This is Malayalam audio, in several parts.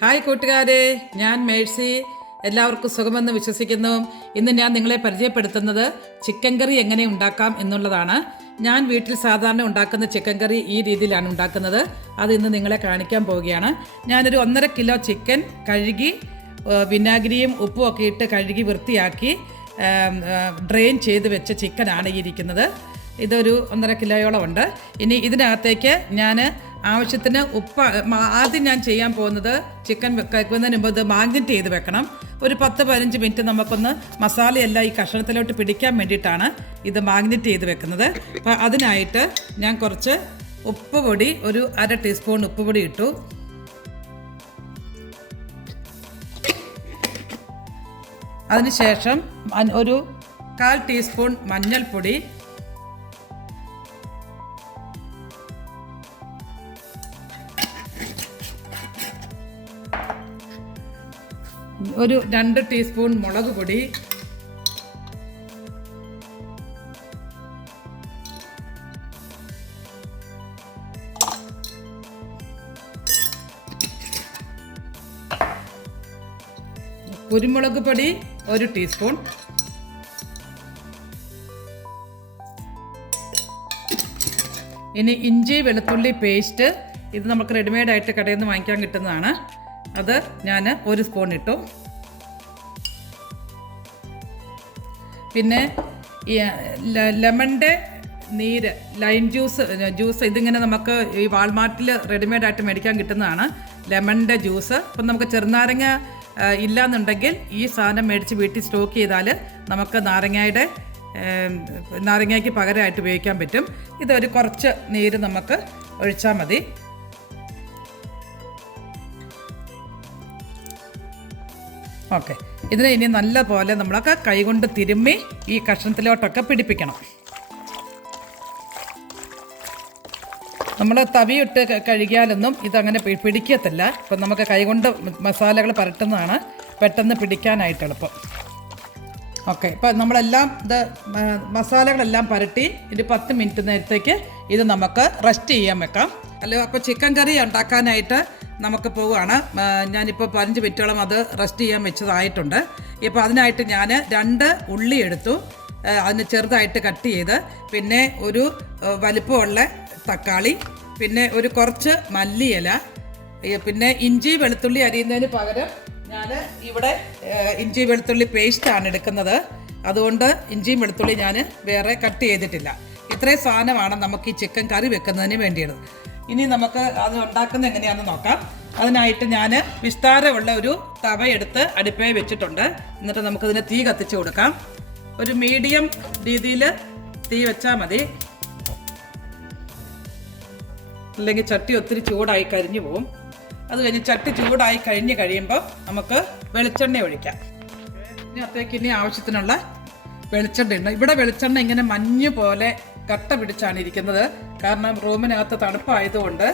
ഹായ് കൂട്ടുകാരെ, ഞാൻ മേഴ്സി. എല്ലാവർക്കും സുഖമെന്ന് വിശ്വസിക്കുന്നു. ഇന്ന് ഞാൻ നിങ്ങളെ പരിചയപ്പെടുത്തുന്നത് ചിക്കൻ കറി എങ്ങനെ ഉണ്ടാക്കാം എന്നുള്ളതാണ്. ഞാൻ വീട്ടിൽ സാധാരണ ഉണ്ടാക്കുന്ന ചിക്കൻ കറി ഈ രീതിയിലാണ് ഉണ്ടാക്കുന്നത്. അത് ഇന്ന് നിങ്ങളെ കാണിക്കാൻ പോവുകയാണ്. ഞാനൊരു 1.5 കിലോ ചിക്കൻ കഴുകി വിനാഗിരിയും ഉപ്പും ഒക്കെ ഇട്ട് കഴുകി വൃത്തിയാക്കി ഡ്രെയിൻ ചെയ്ത് വെച്ച ചിക്കനാണ് ഈ ഇരിക്കുന്നത്. ഇതൊരു 1.5 കിലോയോളം ഉണ്ട്. ഇനി ഇതിനകത്തേക്ക് ഞാൻ ആവശ്യത്തിന് ഉപ്പ് ആദ്യം ഞാൻ ചെയ്യാൻ പോകുന്നത് ചിക്കൻ വെക്കുന്നതിന് മുമ്പ് ഇത് മാഗ്നേറ്റ് ചെയ്ത് വെക്കണം. ഒരു 10-15 മിനിറ്റ് നമുക്കൊന്ന് മസാലയെല്ലാം ഈ കഷ്ണത്തിലോട്ട് പിടിക്കാൻ വേണ്ടിയിട്ടാണ് ഇത് മാഗ്നേറ്റ് ചെയ്ത് വെക്കുന്നത്. അപ്പോൾ അതിനായിട്ട് ഞാൻ കുറച്ച് ഉപ്പ് പൊടി, ഒരു 1/2 ടീസ്പൂൺ ഉപ്പ് പൊടി ഇട്ടു. അതിനുശേഷം ഒരു 1/4 ടീസ്പൂൺ മഞ്ഞൾപ്പൊടി, ഒരു 2 ടീസ്പൂൺ മുളക് പൊടി, കുരുമുളക് പൊടി 1 ടീസ്പൂൺ, ഇനി ഇഞ്ചി വെളുത്തുള്ളി പേസ്റ്റ്. ഇത് നമുക്ക് റെഡിമെയ്ഡായിട്ട് കടയിൽ നിന്ന് വാങ്ങിക്കാൻ കിട്ടുന്നതാണ്. അത് ഞാൻ 1 സ്പൂൺ ഇട്ടു. പിന്നെ ലെമണിൻ്റെ നീര്, ലൈം ജ്യൂസ് ഇതിങ്ങനെ നമുക്ക് ഈ വാൾമാർട്ടിൽ റെഡിമെയ്ഡായിട്ട് മേടിക്കാൻ കിട്ടുന്നതാണ്, ലെമണിൻ്റെ ജ്യൂസ്. അപ്പം നമുക്ക് ചെറുനാരങ്ങ ഇല്ലയെന്നുണ്ടെങ്കിൽ ഈ സാധനം മേടിച്ച് വീട്ടിൽ സ്റ്റോക്ക് ചെയ്താൽ നമുക്ക് നാരങ്ങയ്ക്ക് പകരമായിട്ട് ഉപയോഗിക്കാൻ പറ്റും. ഇതൊരു കുറച്ച് നീര് നമുക്ക് ഒഴിച്ചാൽ മതി. ഓക്കെ, ഇതിനെ ഇനി നല്ല പോലെ നമ്മളൊക്കെ കൈകൊണ്ട് തിരുമ്മി ഈ കഷ്ണത്തിലോട്ടൊക്കെ പിടിപ്പിക്കണം. നമ്മൾ തവിയിട്ട് കഴുകിയാലൊന്നും ഇതങ്ങനെ പിടിക്കത്തില്ല. ഇപ്പം നമുക്ക് കൈകൊണ്ട് മസാലകൾ പരട്ടുന്നതാണ് പെട്ടെന്ന് പിടിക്കാനായിട്ട് എളുപ്പം. ഓക്കെ, ഇപ്പം നമ്മളെല്ലാം മസാലകളെല്ലാം പരട്ടി ഒരു 10 മിനിറ്റ് നേരത്തേക്ക് ഇത് നമുക്ക് റെസ്റ്റ് ചെയ്യാൻ വെക്കാം. അല്ലോ, അപ്പോൾ ചിക്കൻ കറി ഉണ്ടാക്കാനായിട്ട് നമുക്ക് പോവുകയാണ്. ഞാനിപ്പോൾ 15 മിനിറ്റോളം അത് റെസ്റ്റ് ചെയ്യാൻ വെച്ചതായിട്ടുണ്ട്. ഇപ്പോൾ അതിനായിട്ട് ഞാൻ 2 ഉള്ളി എടുത്തു, അതിന് ചെറുതായിട്ട് കട്ട് ചെയ്ത്, പിന്നെ ഒരു വലിപ്പമുള്ള തക്കാളി, പിന്നെ ഒരു കുറച്ച് മല്ലിയില, പിന്നെ ഇഞ്ചി വെളുത്തുള്ളി അരിയുന്നതിന് പകരം ഞാൻ ഇവിടെ ഇഞ്ചി വെളുത്തുള്ളി പേസ്റ്റാണ് എടുക്കുന്നത്. അതുകൊണ്ട് ഇഞ്ചിയും വെളുത്തുള്ളി ഞാൻ വേറെ കട്ട് ചെയ്തിട്ടില്ല. ഇത്രയും സാധനമാണ് നമുക്ക് ഈ ചിക്കൻ കറി വെക്കുന്നതിന് വേണ്ടിയത്. ഇനി നമുക്ക് അത് ഉണ്ടാക്കുന്നത് എങ്ങനെയാണെന്ന് നോക്കാം. അതിനായിട്ട് ഞാൻ വിസ്താരമുള്ള ഒരു തവ എടുത്ത് അടുപ്പേ വെച്ചിട്ടുണ്ട്. എന്നിട്ട് നമുക്കതിന് തീ കത്തിച്ച് കൊടുക്കാം. ഒരു മീഡിയം രീതിയിൽ തീ വെച്ചാൽ മതി, അല്ലെങ്കിൽ ചട്ടി ഒത്തിരി ചൂടായി കരിഞ്ഞു പോവും. അത് കഴിഞ്ഞ് ചട്ടി ചൂടായി കഴിയുമ്പോൾ നമുക്ക് വെളിച്ചെണ്ണ ഒഴിക്കാം. ഇതിനകത്തേക്ക് ഇനി ആവശ്യത്തിനുള്ള വെളിച്ചെണ്ണ ഉണ്ട്. ഇവിടെ വെളിച്ചെണ്ണ ഇങ്ങനെ മഞ്ഞ് പോലെ കട്ട പിടിച്ചാണ് ഇരിക്കുന്നത്. കാരണം റൂമിനകത്ത് തണുപ്പായതുകൊണ്ട്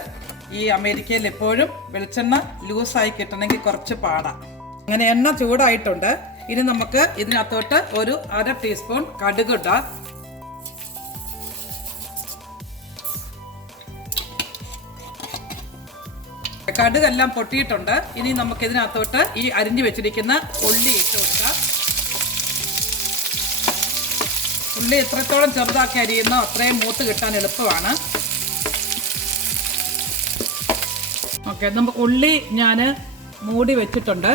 ഈ അമേരിക്കയിൽ എപ്പോഴും വെളിച്ചെണ്ണ ലൂസായി കിട്ടണമെങ്കിൽ കുറച്ച് പാടാം. അങ്ങനെ എണ്ണ ചൂടായിട്ടുണ്ട്. ഇനി നമുക്ക് ഇതിനകത്തോട്ട് ഒരു 1/2 ടീസ്പൂൺ കടുക് ഇടാം. കടുകെല്ലാം പൊട്ടിയിട്ടുണ്ട്. ഇനി നമുക്ക് ഇതിനകത്തോട്ട് ഈ അരിഞ്ഞു വെച്ചിരിക്കുന്ന ഉള്ളി ഇട്ട് കൊടുക്കാം. ഉള്ളി എത്രത്തോളം ചെറുതാക്കി അരിയുന്നോ അത്രയും മൂത്ത് കിട്ടാൻ എളുപ്പമാണ്. ഓക്കെ, നമുക്ക് ഉള്ളി ഞാൻ മൂടി വെച്ചിട്ടുണ്ട്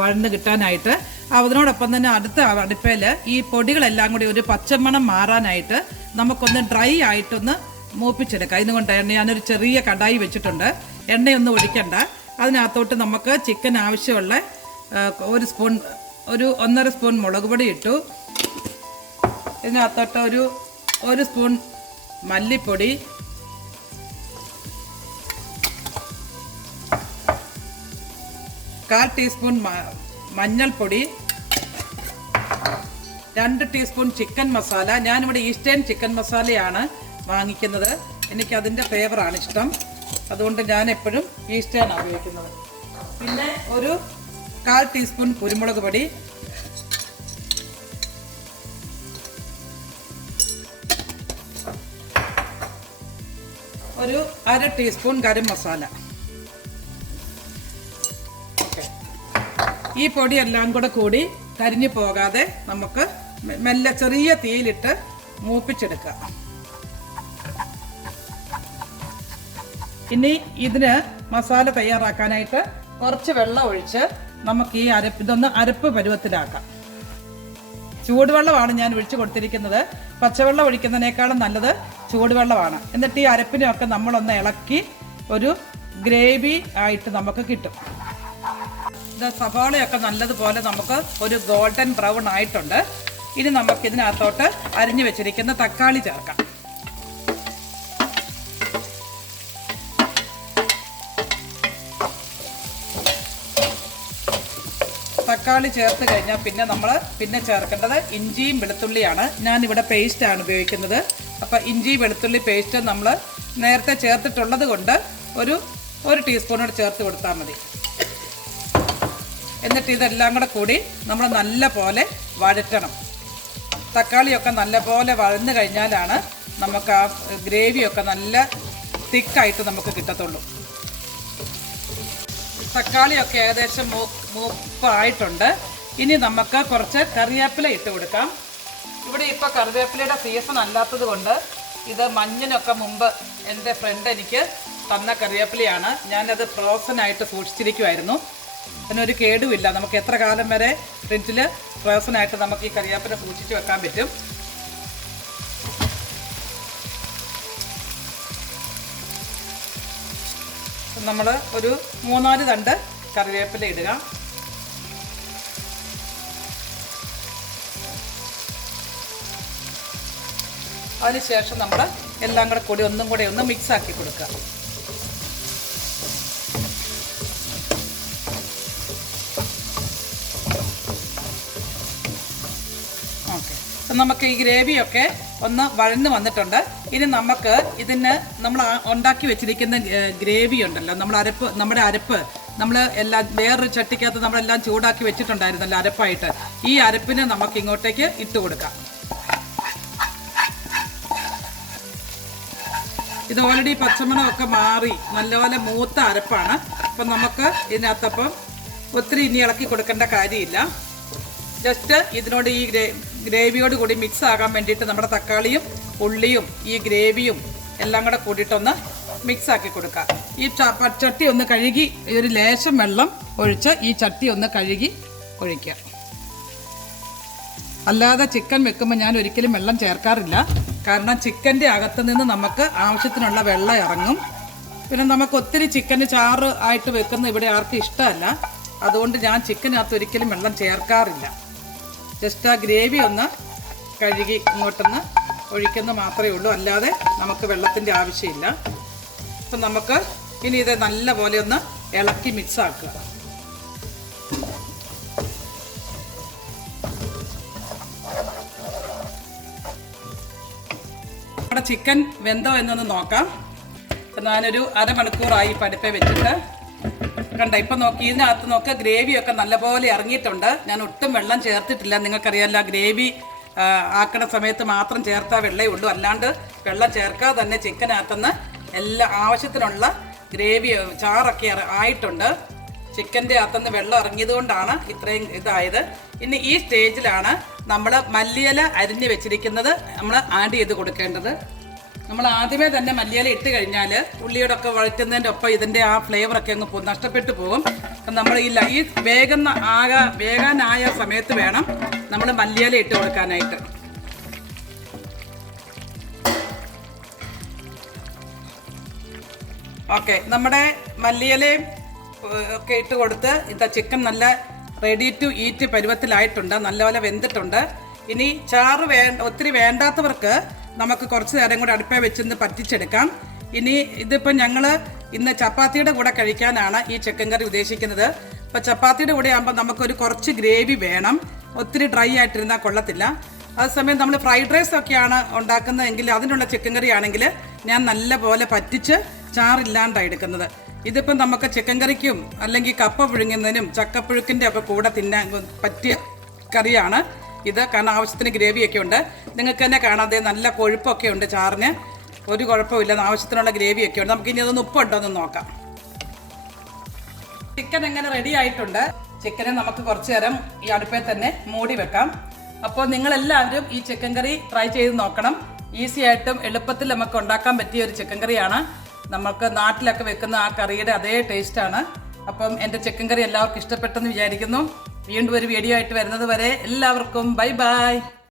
വഴന്ന് കിട്ടാനായിട്ട്. അതിനോടൊപ്പം തന്നെ അടുത്ത അടുപ്പയിൽ ഈ പൊടികളെല്ലാം കൂടി ഒരു പച്ചമണം മാറാനായിട്ട് നമുക്കൊന്ന് ഡ്രൈ ആയിട്ടൊന്ന് മൂപ്പിച്ചെടുക്കാം. ഇതുകൊണ്ട് ഞാനൊരു ചെറിയ കടായി വെച്ചിട്ടുണ്ട്. എണ്ണയൊന്നും ഒഴിക്കണ്ട. അതിനകത്തോട്ട് നമുക്ക് ചിക്കൻ ആവശ്യമുള്ള 1.5 സ്പൂൺ മുളക് പൊടി ഇട്ടു. ഇതിനകത്തോട്ട് ഒരു സ്പൂൺ മല്ലിപ്പൊടി, കാൽ ടീസ്പൂൺ മഞ്ഞൾപ്പൊടി, 2 ടീസ്പൂൺ ചിക്കൻ മസാല. ഞാനിവിടെ ഈസ്റ്റേൺ ചിക്കൻ മസാലയാണ് വാങ്ങിക്കുന്നത്. എനിക്കതിൻ്റെ ഫ്ലേവറാണ് ഇഷ്ടം. അതുകൊണ്ട് ഞാൻ എപ്പോഴും ഈസ്റ്റേൺ ഉപയോഗിക്കുന്നത്. പിന്നെ ഒരു 1/4 ടീസ്പൂൺ കുരുമുളക് പൊടി, ഒരു 1/2 ടീസ്പൂൺ ഗരം മസാല. ഈ പൊടിയെല്ലാം കൂടി കരിഞ്ഞു പോകാതെ നമുക്ക് മെല്ലെ ചെറിയ തീയിലിട്ട് മൂപ്പിച്ചെടുക്കുക. ഇനി ഇതിന് മസാല തയ്യാറാക്കാനായിട്ട് കുറച്ച് വെള്ളം ഒഴിച്ച് നമുക്ക് ഈ ഇതൊന്ന് അരപ്പ് പരുവത്തിലാക്കാം. ചൂടുവെള്ളമാണ് ഞാൻ ഒഴിച്ചു കൊടുത്തിരിക്കുന്നത്. പച്ചവെള്ളം ഒഴിക്കുന്നതിനേക്കാളും നല്ലത് ചൂടുവെള്ളമാണ്. എന്നിട്ട് ഈ അരപ്പിനെയൊക്കെ നമ്മളൊന്ന് ഇളക്കി ഒരു ഗ്രേവി ആയിട്ട് നമുക്ക് കിട്ടും. ഇത് സവാളയൊക്കെ നല്ലതുപോലെ നമുക്ക് ഒരു ഗോൾഡൻ ബ്രൗൺ ആയിട്ടുണ്ട്. ഇനി നമുക്കിതിനകത്തോട്ട് അരിഞ്ഞു വെച്ചിരിക്കുന്ന തക്കാളി ചേർക്കാം. തക്കാളി ചേർത്ത് കഴിഞ്ഞാൽ പിന്നെ ചേർക്കേണ്ടത് ഇഞ്ചിയും വെളുത്തുള്ളിയാണ്. ഞാനിവിടെ പേസ്റ്റാണ് ഉപയോഗിക്കുന്നത്. അപ്പോൾ ഇഞ്ചി വെളുത്തുള്ളി പേസ്റ്റ് നമ്മൾ നേരത്തെ ചേർത്തിട്ടുള്ളത് കൊണ്ട് ഒരു ടീസ്പൂണോട് ചേർത്ത് കൊടുത്താൽ മതി. എന്നിട്ട് ഇതെല്ലാം കൂടി നമ്മൾ നല്ല പോലെ വഴറ്റണം. തക്കാളിയൊക്കെ നല്ല പോലെ വഴന്നു കഴിഞ്ഞാലാണ് നമുക്ക് ആ ഗ്രേവിയൊക്കെ നല്ല തിക്കായിട്ട് നമുക്ക് കിട്ടത്തുള്ളൂ. തക്കാളിയൊക്കെ ഏകദേശം മൂപ്പായിട്ടുണ്ട്. ഇനി നമുക്ക് കുറച്ച് കറിവേപ്പില ഇട്ട് കൊടുക്കാം. ഇവിടെ ഇപ്പോൾ കറിവേപ്പിലയുടെ സീസൺ അല്ലാത്തത് കൊണ്ട് ഇത് മഞ്ഞിനൊക്കെ മുമ്പ് എൻ്റെ ഫ്രണ്ട് എനിക്ക് തന്ന കറിവേപ്പിലയാണ്. ഞാനത് ഫ്രോസനായിട്ട് സൂക്ഷിച്ചിരിക്കുമായിരുന്നു. അതിനൊരു കേടുമില്ല. നമുക്ക് എത്ര കാലം വരെ ഫ്രിഡ്ജിൽ ഫ്രോസനായിട്ട് നമുക്ക് ഈ കറിവേപ്പില സൂക്ഷിച്ച് വെക്കാൻ പറ്റും. നമ്മൾ ഒരു 3-4 തണ്ട് കറിവേപ്പില ഇടുക. അതിനുശേഷം നമ്മൾ എല്ലാം കൂടി ഒന്നും കൂടെ ഒന്ന് മിക്സ് ആക്കി കൊടുക്കുക. ഓക്കെ, നമുക്ക് ഈ ഗ്രേവിയൊക്കെ ഒന്ന് വഴന്ന് വന്നിട്ടുണ്ട്. ഇനി നമുക്ക് ഇതിന് നമ്മൾ ഉണ്ടാക്കി വെച്ചിരിക്കുന്ന ഗ്രേവി ഉണ്ടല്ലോ, നമ്മുടെ അരപ്പ് നമ്മൾ എല്ലാം വേറൊരു ചട്ടിക്കകത്ത് നമ്മളെല്ലാം ചൂടാക്കി വെച്ചിട്ടുണ്ടായിരുന്നല്ലോ അരപ്പായിട്ട്. ഈ അരപ്പിനെ നമുക്ക് ഇങ്ങോട്ടേക്ക് ഇട്ട് കൊടുക്കാം. ഇത് ഓൾറെഡി പച്ചമണമൊക്കെ മാറി നല്ലപോലെ മൂത്ത അരപ്പാണ്. അപ്പം നമുക്ക് ഇതിനകത്തപ്പം ഒത്തിരി ഇനി ഇളക്കി കൊടുക്കേണ്ട കാര്യമില്ല. ജസ്റ്റ് ഇതിനോട് ഈ ഗ്രേവിയോട് കൂടി മിക്സ് ആകാൻ വേണ്ടിയിട്ട് നമ്മുടെ തക്കാളിയും ഉള്ളിയും ഈ ഗ്രേവിയും എല്ലാം കൂടെ കൂടിയിട്ടൊന്ന് മിക്സ് ആക്കി കൊടുക്കുക. ഈ ചട്ടി ഒന്ന് കഴുകി ഒരു ലേശം വെള്ളം ഒഴിച്ച് ഈ ചട്ടി ഒന്ന് കഴുകി ഒഴിക്കുക. അല്ലാതെ ചിക്കൻ വെക്കുമ്പോൾ ഞാൻ ഒരിക്കലും വെള്ളം ചേർക്കാറില്ല. കാരണം ചിക്കൻ്റെ അകത്ത് നിന്ന് നമുക്ക് ആവശ്യത്തിനുള്ള വെള്ളം ഇറങ്ങും. പിന്നെ നമുക്ക് ഒത്തിരി ചിക്കന് ചാറ് ആയിട്ട് വെക്കുന്ന ഇവിടെ ആർക്കും ഇഷ്ടമല്ല. അതുകൊണ്ട് ഞാൻ ചിക്കനകത്ത് ഒരിക്കലും വെള്ളം ചേർക്കാറില്ല. ജസ്റ്റ് ആ ഗ്രേവി ഒന്ന് കഴുകി ഇങ്ങോട്ടൊന്ന് ഒഴിക്കുന്ന മാത്രമേ ഉള്ളൂ. അല്ലാതെ നമുക്ക് വെള്ളത്തിൻ്റെ ആവശ്യമില്ല. അപ്പം നമുക്ക് ഇനി ഇത് നല്ല പോലെ ഒന്ന് ഇളക്കി മിക്സ് ആക്കുക. നമ്മുടെ ചിക്കൻ വെന്തോ എന്നൊന്ന് നോക്കാം. ഞാനൊരു അരമണിക്കൂറായി പഠിപ്പേ വെച്ചിട്ട് കണ്ട. ഇപ്പം നോക്കി ഇതിനകത്ത് നോക്കുക, ഗ്രേവിയൊക്കെ നല്ലപോലെ ഇറങ്ങിയിട്ടുണ്ട്. ഞാൻ ഒട്ടും വെള്ളം ചേർത്തിട്ടില്ല. നിങ്ങൾക്കറിയാമല്ലോ, ഗ്രേവി ആക്കണ സമയത്ത് മാത്രം ചേർത്താൽ വെള്ളമേ ഉള്ളൂ. അല്ലാണ്ട് വെള്ളം ചേർക്കാതെ തന്നെ ചിക്കനകത്തുനിന്ന് എല്ലാ ആവശ്യത്തിനുള്ള ഗ്രേവി ചാറൊക്കെ ആയിട്ടുണ്ട്. ചിക്കൻ്റെ അകത്തുനിന്ന് വെള്ളം ഇറങ്ങിയതുകൊണ്ടാണ് ഇത്രയും ഇതായത്. ഇനി ഈ സ്റ്റേജിലാണ് നമ്മൾ മല്ലിയില അരിഞ്ഞ് വെച്ചിരിക്കുന്നത് നമ്മൾ ആഡ് ചെയ്ത് കൊടുക്കേണ്ടത്. നമ്മൾ ആദ്യമേ തന്നെ മല്ലിയില ഇട്ട് കഴിഞ്ഞാൽ ഉള്ളിയോടൊക്കെ വഴറ്റുന്നതിൻ്റെ ഒപ്പം ഇതിൻ്റെ ആ ഫ്ലേവറൊക്കെ അങ്ങ് നഷ്ടപ്പെട്ടു പോകും. നമ്മൾ ഈ വേകാനായ സമയത്ത് വേണം നമ്മൾ മല്ലിയില ഇട്ട് കൊടുക്കാനായിട്ട്. ഓക്കെ, നമ്മുടെ മല്ലിയിലയും ഒക്കെ ഇട്ട് കൊടുത്ത് ഇതാ ചിക്കൻ നല്ല റെഡി ടു ഈറ്റ് പരുവത്തിലായിട്ടുണ്ട്. നല്ലപോലെ വെന്തിട്ടുണ്ട്. ഇനി ചാറ് ഒത്തിരി വേണ്ടാത്തവർക്ക് നമുക്ക് കുറച്ച് നേരം കൂടെ അടുപ്പേ വെച്ചൊന്ന് പറ്റിച്ചെടുക്കാം. ഇനി ഇതിപ്പോൾ ഞങ്ങൾ ഇന്ന് ചപ്പാത്തിയുടെ കൂടെ കഴിക്കാനാണ് ഈ ചിക്കൻ കറി ഉദ്ദേശിക്കുന്നത്. അപ്പോൾ ചപ്പാത്തിയുടെ കൂടെ ആകുമ്പോൾ നമുക്കൊരു കുറച്ച് ഗ്രേവി വേണം. ഒത്തിരി ഡ്രൈ ആയിട്ടിരുന്നാൽ കൊള്ളത്തില്ല. അതേസമയം നമ്മൾ ഫ്രൈഡ് റൈസ് ഒക്കെയാണ് ഉണ്ടാക്കുന്നതെങ്കിൽ അതിനുള്ള ചിക്കൻ കറി ആണെങ്കിൽ ഞാൻ നല്ല പോലെ പറ്റിച്ച് ചാറില്ലാണ്ടാണ് എടുക്കുന്നത്. ഇതിപ്പം നമുക്ക് ചിക്കൻ കറിക്കും അല്ലെങ്കിൽ കപ്പ പുഴുങ്ങുന്നതിനും ചക്കപ്പുഴുക്കിൻ്റെ ഒക്കെ കൂടെ തിന്നാൻ പറ്റിയ കറിയാണ് ഇത്. കാരണം ആവശ്യത്തിന് ഗ്രേവിയൊക്കെ ഉണ്ട്. നിങ്ങൾക്ക് തന്നെ കാണാതെ നല്ല കൊഴുപ്പൊക്കെ ഉണ്ട് ചാറിന്. ഒരു കുഴപ്പമില്ല, ആവശ്യത്തിനുള്ള ഗ്രേവിയൊക്കെ ഉണ്ട്. നമുക്ക് ഇനി അതൊന്ന് ഉപ്പുണ്ടോ എന്ന് നോക്കാം. ചിക്കൻ എങ്ങനെ റെഡി ആയിട്ടുണ്ട്. ചിക്കനെ നമുക്ക് കുറച്ച് നേരം ഈ അടുപ്പിൽ തന്നെ മൂടി വെക്കാം. അപ്പോൾ നിങ്ങളെല്ലാവരും ഈ ചിക്കൻ കറി ട്രൈ ചെയ്ത് നോക്കണം. ഈസി ആയിട്ടും എളുപ്പത്തിൽ നമുക്ക് ഉണ്ടാക്കാൻ പറ്റിയ ഒരു ചിക്കൻ കറിയാണ്. നമുക്ക് നാട്ടിലൊക്കെ വെക്കുന്ന ആ കറിയുടെ അതേ ടേസ്റ്റാണ്. അപ്പം എൻ്റെ ചിക്കൻ കറി എല്ലാവർക്കും ഇഷ്ടപ്പെട്ടെന്ന് വിചാരിക്കുന്നു. വീണ്ടും ഒരു വീഡിയോ ആയിട്ട് വരുന്നത് വരെ എല്ലാവർക്കും ബൈ ബൈ.